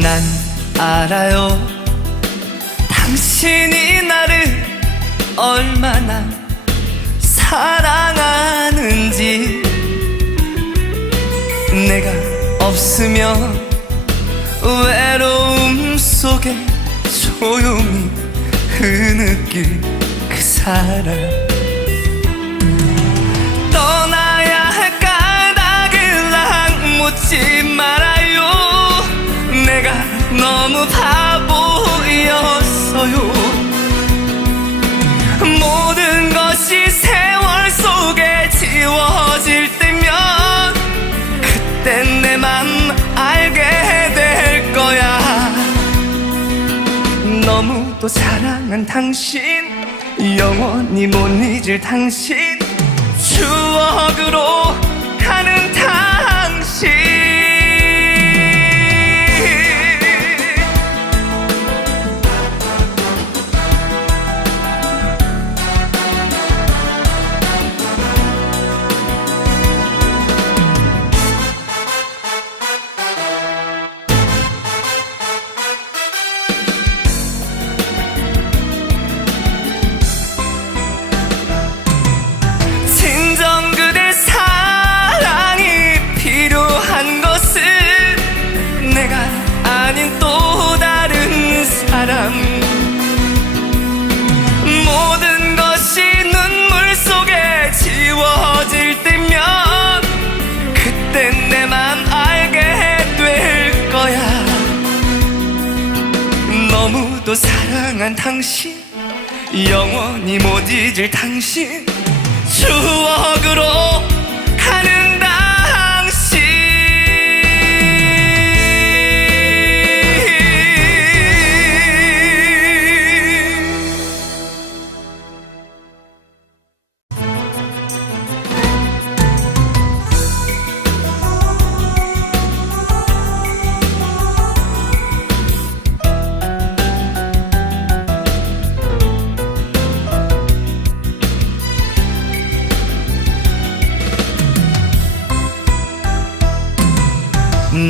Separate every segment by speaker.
Speaker 1: 난 알아요. 당신이 나를 얼마나 사랑하는지. 내가 없으면 외로움 속에 조용히 흐느낄 그 사람. 떠나야 할 까닭을 묻지 너무 바보였어요. 모든 것이 세월 속에 지워질 때면 그땐 내 맘 알게 될 거야. 너무도 사랑한 당신 영원히 못 잊을 당신 추억으로 너무도 사랑한 당신 영원히 못 잊을 당신 추억으로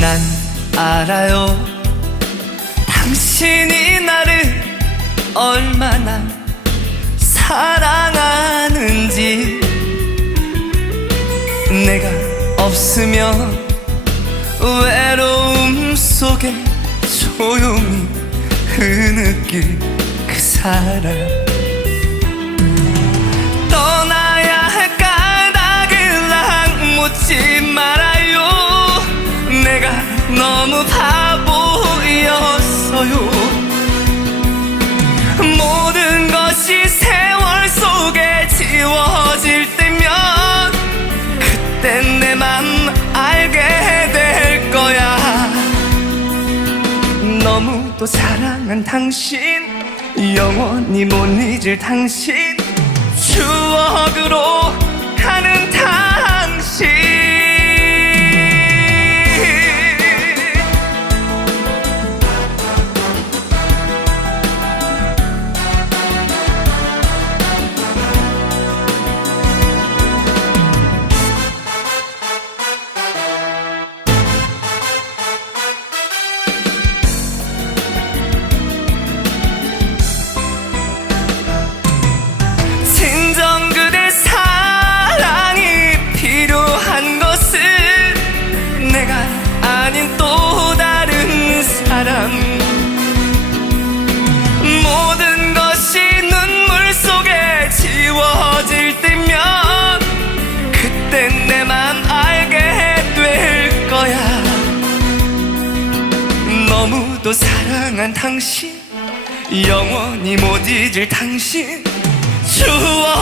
Speaker 1: 난 알아요. 당신이 나를 얼마나 사랑하는지. 내가 없으면 외로움 속에 조용히 흐느낄 그 사람 바보였어요. 모든 것이 세월 속에 지워질 때면 그땐 내 맘 알게 될 거야. 너무도 사랑한 당신 영원히 못 잊을 당신 추억으로 사랑한 당신 영원히 못 잊을 당신. 가는